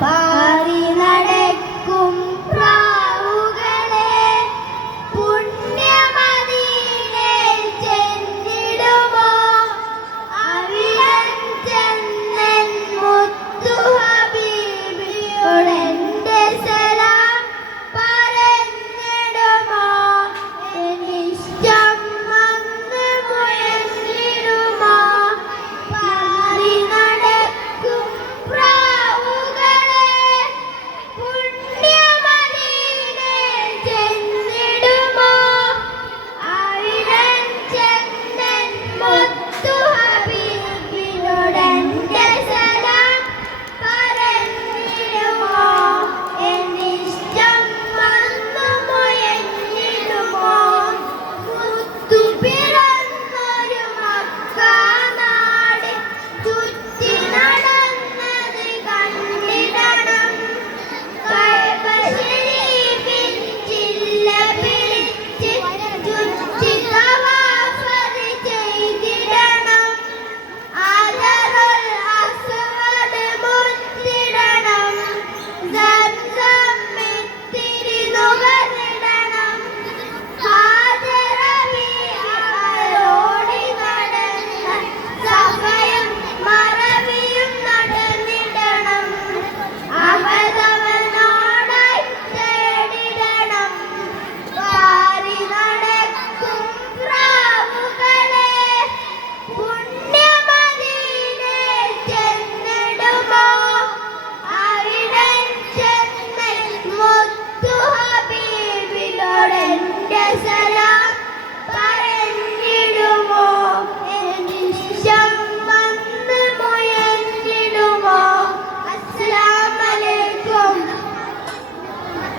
Bye.